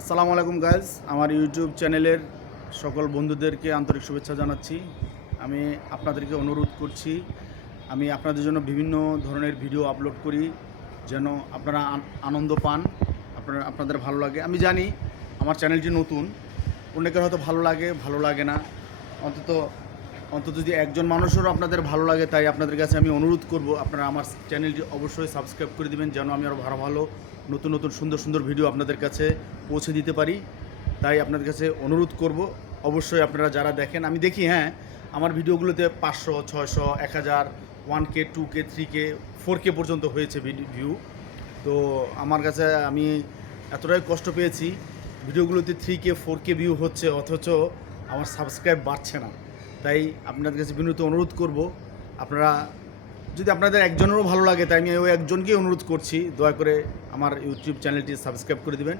আসসালামু আলাইকুম গাইজ, আমার ইউটিউব চ্যানেলের সকল বন্ধুদেরকে আন্তরিক শুভেচ্ছা জানাচ্ছি। আমি আপনাদেরকে অনুরোধ করছি, আমি আপনাদের জন্য বিভিন্ন ধরনের ভিডিও আপলোড করি যেন আপনারা আনন্দ পান, আপনাদের ভালো লাগে। আমি জানি আমার চ্যানেলটি নতুন, অনেকের হয়তো ভালো লাগে, ভালো লাগে না। অন্তত অন্তত যদি একজন মানুষেরও আপনাদের ভালো লাগে, তাই আপনাদের কাছে আমি অনুরোধ করব আপনারা আমার চ্যানেলটি অবশ্যই সাবস্ক্রাইব করে দেবেন, যেন আমি আরও ভালো ভালো নতুন নতুন সুন্দর সুন্দর ভিডিও আপনাদের কাছে পৌঁছে দিতে পারি। তাই আপনাদের কাছে অনুরোধ করব, অবশ্যই আপনারা যারা দেখেন, আমি দেখি হ্যাঁ আমার ভিডিওগুলোতে 500, 600, 1000, 1K, 2K, 3K, 4K পর্যন্ত হয়েছে ভিউ। তো আমার কাছে আমি এতটাই কষ্ট পেয়েছি, ভিডিওগুলোতে 3K, 4K ভিউ হচ্ছে, অথচ আমার সাবস্ক্রাইব বাড়ছে না। তাই আপনাদের কাছে বিনীত অনুরোধ করব, আপনারা যদি আপনাদের একজনেরও ভালো লাগে, তাই আমি ওই একজনকেই অনুরোধ করছি, দয়া করে আমার ইউটিউব চ্যানেলটি সাবস্ক্রাইব করে দিবেন।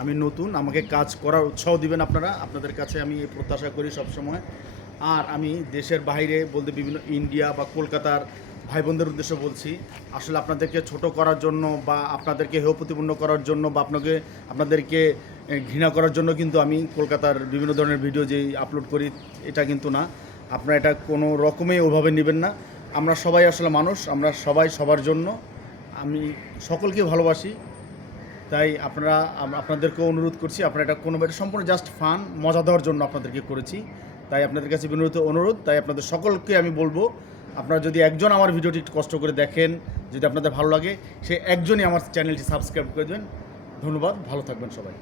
আমি নতুন, আমাকে কাজ করার উৎসাহ দিবেন আপনারা, আপনাদের কাছে আমি এই প্রত্যাশা করি সবসময়। আর আমি দেশের বাইরে বলতে বিভিন্ন ইন্ডিয়া বা কলকাতার ভাই বোনদের উদ্দেশ্যে বলছি, আসলে আপনাদেরকে ছোট করার জন্য বা আপনাদেরকে হেয় প্রতিপন্ন করার জন্য বা আপনাদেরকে ঘৃণা করার জন্য কিন্তু আমি কলকাতার বিভিন্ন ধরনের ভিডিও যেই আপলোড করি, এটা কিন্তু না। আপনারা এটা কোনো রকমেই ওভাবে নেবেন না। আমরা সবাই আসলে মানুষ, আমরা সবাই সবার জন্য। আমি সকলকে ভালোবাসি, তাই আপনাদেরকেও অনুরোধ করছি, আপনারা এটা এটা সম্পূর্ণ জাস্ট ফান, মজা দেওয়ার জন্য আপনাদেরকে করেছি। তাই আপনাদের কাছে বিনীত অনুরোধ, তাই আপনাদের সকলকে আমি বলবো, আপনারা যদি একজন আমার ভিডিওটি একটু কষ্ট করে দেখেন, যদি আপনাদের ভালো লাগে, সে একজনই আমার চ্যানেলটি সাবস্ক্রাইব করে দেবেন। ধন্যবাদ, ভালো থাকবেন সবাই।